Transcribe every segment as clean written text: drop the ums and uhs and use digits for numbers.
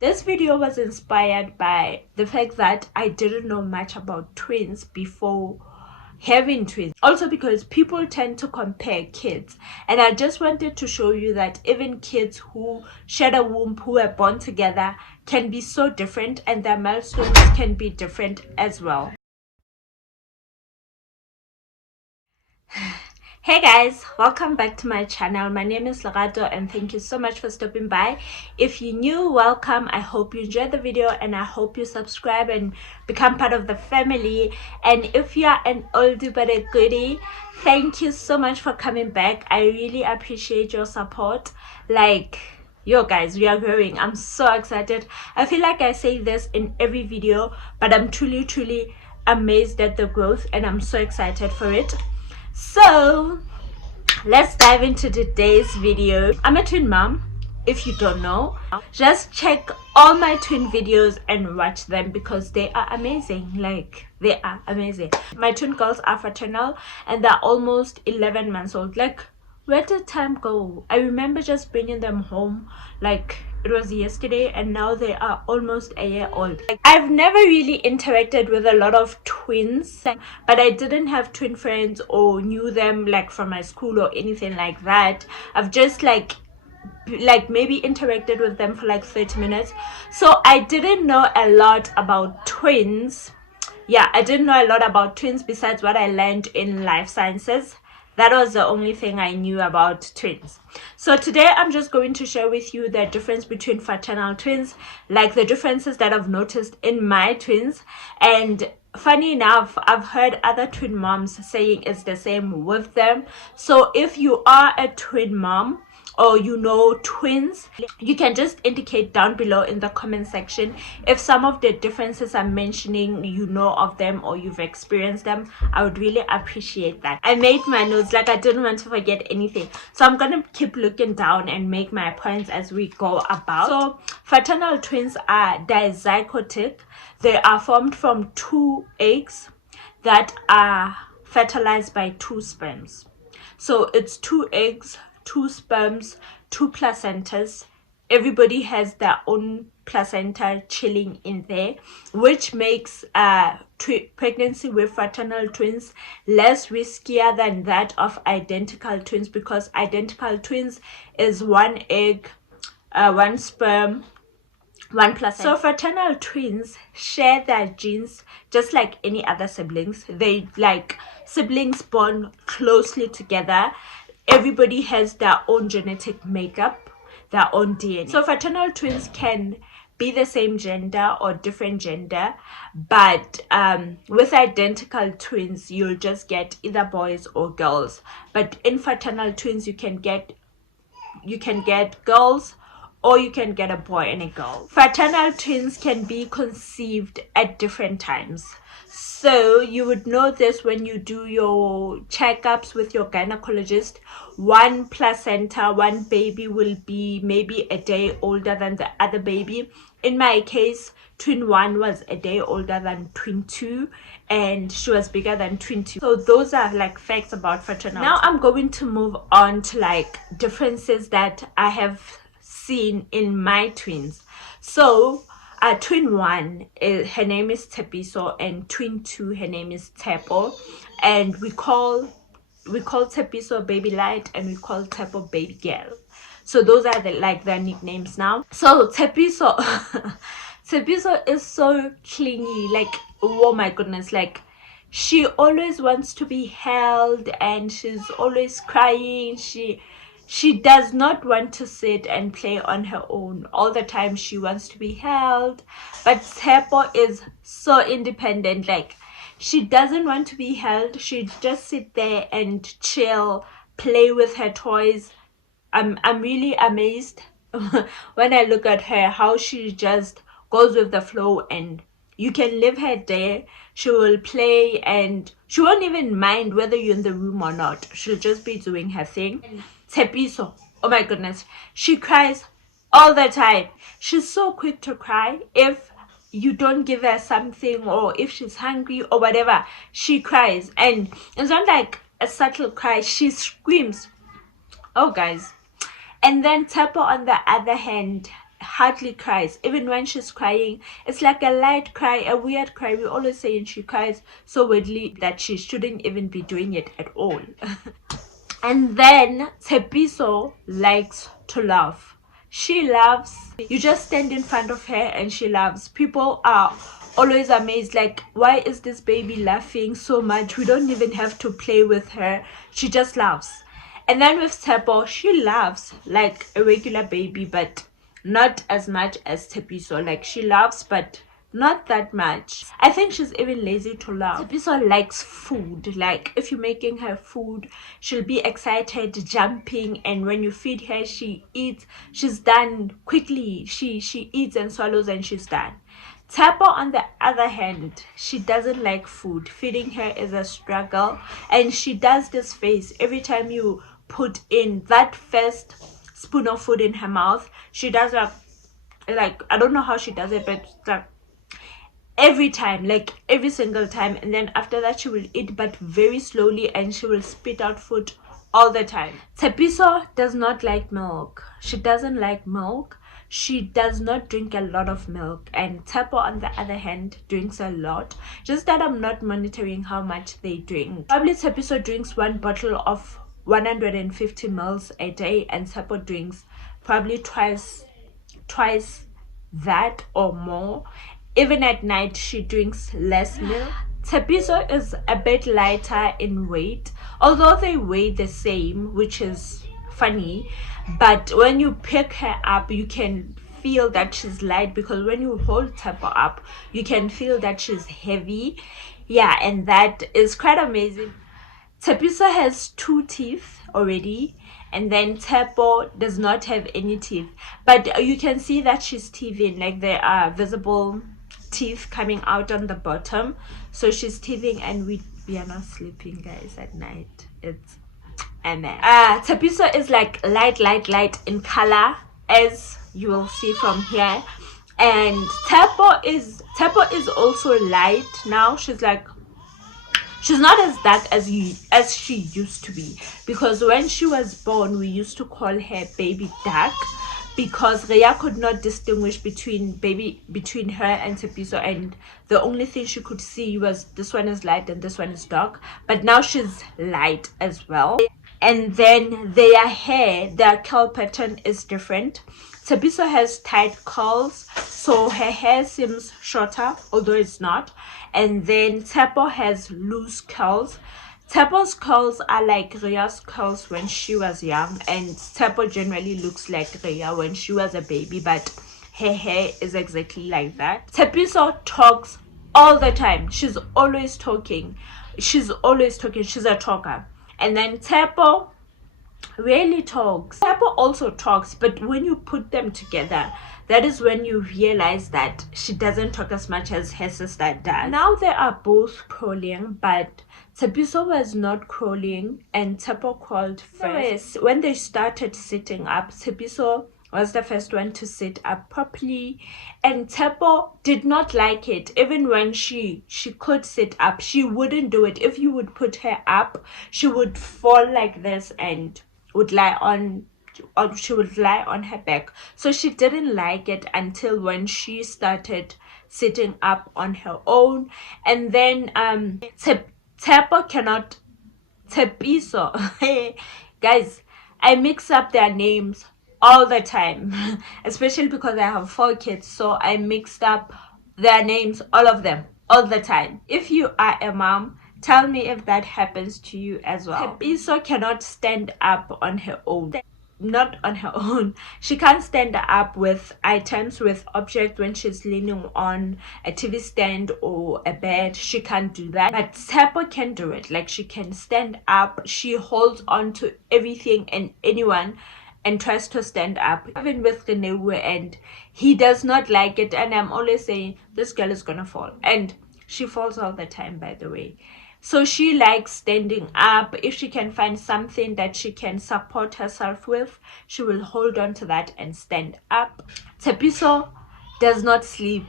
This video was inspired by the fact that I didn't know much about twins before having twins. Also because people tend to compare kids, and I just wanted to show you that even kids who share a womb, who are born together, can be so different, and their milestones can be different as well. Hey guys, welcome back to my channel. My name is Lerato and thank you so much for stopping by. If you're new, welcome. I hope you enjoyed the video and I hope you subscribe and become part of the family. And if you are an oldie but a goodie, thank you so much for coming back. I really appreciate your support. Yo guys, we are growing. I'm so excited. I feel like I say this in every video, but I'm truly amazed at the growth and I'm so excited for it. So let's dive into today's video. I'm a twin mom. If you don't know, just check all my twin videos and watch them because they are amazing. They are amazing. My twin girls are fraternal and they're almost 11 months old. Where did time go? I remember just bringing them home it was yesterday, and now they are almost a year old. I've never really interacted with a lot of twins, but I didn't have twin friends or knew them from my school or anything like that. I've just maybe interacted with them for 30 minutes, so I didn't know a lot about twins. I didn't know a lot about twins besides what I learned in life sciences. That was the only thing I knew about twins. So today I'm just going to share with you the difference between fraternal twins, the differences that I've noticed in my twins. And funny enough, I've heard other twin moms saying it's the same with them. So if you are a twin mom or you know twins, you can just indicate down below in the comment section if some of the differences I'm mentioning you know of them or you've experienced them. I would really appreciate that. I made my notes, I didn't want to forget anything, so I'm gonna keep looking down and make my points as we go about. So fraternal twins are dizygotic. They are formed from 2 eggs that are fertilized by 2 sperms. So it's 2 eggs, 2 sperms, 2 placentas. Everybody has their own placenta chilling in there, which makes pregnancy with fraternal twins less riskier than that of identical twins, because identical twins is 1 egg, 1 sperm, 1 placenta. So fraternal twins share their genes just like any other siblings. They siblings born closely together. Everybody has their own genetic makeup, their own DNA. So fraternal twins can be the same gender or different gender, but with identical twins you'll just get either boys or girls. But in fraternal twins you can get girls, or you can get a boy and a girl. Fraternal twins can be conceived at different times. So you would know this when you do your checkups with your gynecologist. 1 placenta, 1 baby will be maybe a day older than the other baby. In my case, twin 1 was a day older than twin 2, and she was bigger than twin 2. So those are facts about fraternal. Now I'm going to move on to differences that I have seen in my twins. So twin 1, her name is Tepiso, and twin 2, her name is Tepo, and we call Tepiso baby light and we call Tepo baby girl. So those are their nicknames now. So Tepiso Tepiso is so clingy, oh my goodness, she always wants to be held and she's always crying. She does not want to sit and play on her own. All the time she wants to be held. But Tepo is so independent. She doesn't want to be held. She just sit there and chill, play with her toys. I'm really amazed when I look at her, how she just goes with the flow, and you can leave her there. She will play and she won't even mind whether you're in the room or not. She'll just be doing her thing. Tepiso, oh my goodness, she cries all the time. She's so quick to cry. If you don't give her something, or if she's hungry or whatever, she cries. And it's not a subtle cry, she screams. Oh guys. And then Tepo, on the other hand, hardly cries. Even when she's crying, it's like a light cry, a weird cry. We always say she cries so weirdly that she shouldn't even be doing it at all. And then Tepiso likes to laugh. She loves, you just stand in front of her and she laughs. People are always amazed, like, why is this baby laughing so much? We don't even have to play with her. She just laughs. And then with Tepo, she laughs like a regular baby, but not as much as Tepiso. Like, she laughs, but not that much. I think she's even lazy to laugh. Tepiso likes food. Like, if you're making her food, she'll be excited, jumping, and when you feed her, she eats. She's done quickly. She eats and swallows and she's done. Tapo, on the other hand, she doesn't like food. Feeding her is a struggle, and she does this face every time you put in that first spoon of food in her mouth. She does like I don't know how she does it, but like every time, like every single time. And then after that she will eat, but very slowly, and she will spit out food all the time. Tepiso does not like milk. She doesn't like milk. She does not drink a lot of milk, and Tepo, on the other hand, drinks a lot. Just that I'm not monitoring how much they drink. Probably Tepiso drinks one bottle of 150 ml a day, and Tepo drinks probably twice that or more. Even at night she drinks less milk. Tepiso is a bit lighter in weight, although they weigh the same, which is funny. But when you pick her up, you can feel that she's light, because when you hold Tepo up, you can feel that she's heavy. Yeah, and that is quite amazing. Tepiso has 2 teeth already, and then Tepo does not have any teeth, but you can see that she's teething. Like, there are visible teeth coming out on the bottom, so she's teething, and we are not sleeping, guys, at night. It's a mess. Tepiso is like light in color, as you will see from here, and Tepo is also light now. She's not as dark as she used to be, because when she was born, we used to call her baby dark, because Rhea could not distinguish between her and Tepiso, and the only thing she could see was this one is light and this one is dark. But now she's light as well. And then their curl pattern is different. Tepiso has tight curls, so her hair seems shorter, although it's not. And then Tepo has loose curls. Tepo's curls are like Rhea's curls when she was young, and Tepo generally looks like Rhea when she was a baby, but her hair is exactly like that. Tepiso talks all the time. She's always talking. She's a talker. And then Tepo rarely talks. Tepo also talks, but when you put them together, that is when you realize that she doesn't talk as much as her sister does. Now they are both crawling, but Tepiso was not crawling and Tepo crawled first. When they started sitting up, Tepiso was the first one to sit up properly, and Tepo did not like it. Even when she could sit up, she wouldn't do it. If you would put her up, she would fall like this and would lie on, or she would lie on her back. So she didn't like it until when she started sitting up on her own. And then Tepo cannot, Tepiso, guys, I mix up their names all the time, especially because I have 4 kids, so I mixed up their names, all of them, all the time. If you are a mom, tell me if that happens to you as well. Tepiso cannot stand up on her own. Not on her own. She can't stand up with items, with objects, when she's leaning on a TV stand or a bed. She can't do that. But Tepo can do it. Like, she can stand up. She holds on to everything and anyone and tries to stand up, even with Renewu, and he does not like it. And I'm always saying, this girl is gonna fall, and she falls all the time, by the way. So she likes standing up. If she can find something that she can support herself with, she will hold on to that and stand up. Tepiso does not sleep.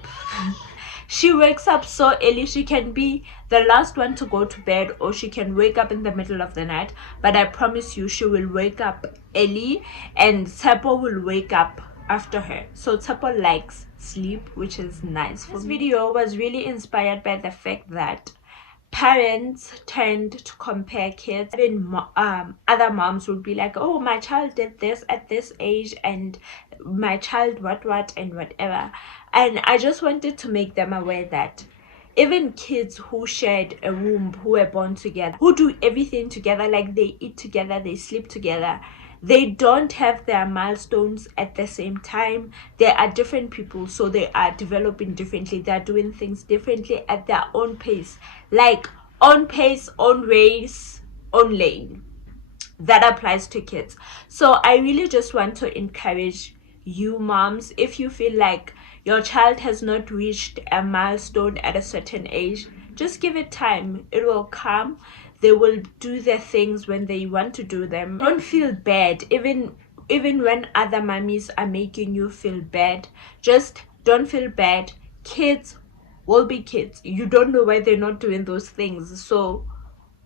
She wakes up so early. She can be the last one to go to bed, or she can wake up in the middle of the night, but I promise you she will wake up early, and Tepo will wake up after her. So Tsapo likes sleep, which is nice for me. This video was really inspired by the fact that parents tend to compare kids. Even other moms would be like, oh, my child did this at this age, and my child what and whatever. And I just wanted to make them aware that even kids who shared a womb, who were born together, who do everything together, like they eat together, they sleep together, they don't have their milestones at the same time. They are different people, so they are developing differently. They are doing things differently at their own pace, like own pace, own race, own lane. That applies to kids. So I really just want to encourage you moms, if you feel like your child has not reached a milestone at a certain age, just give it time. It will come. They will do their things when they want to do them. Don't feel bad even when other mummies are making you feel bad. Just don't feel bad. Kids will be kids. You don't know why they're not doing those things, so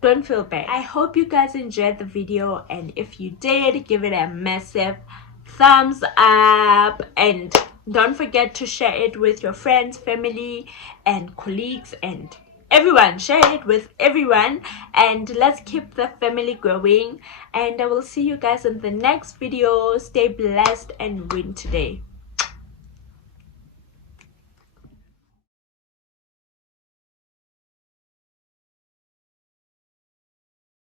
don't feel bad. I hope you guys enjoyed the video, and if you did, give it a massive thumbs up, and don't forget to share it with your friends, family, and colleagues, and everyone. Share it with everyone, and let's keep the family growing. And I will see you guys in the next video. Stay blessed and win today.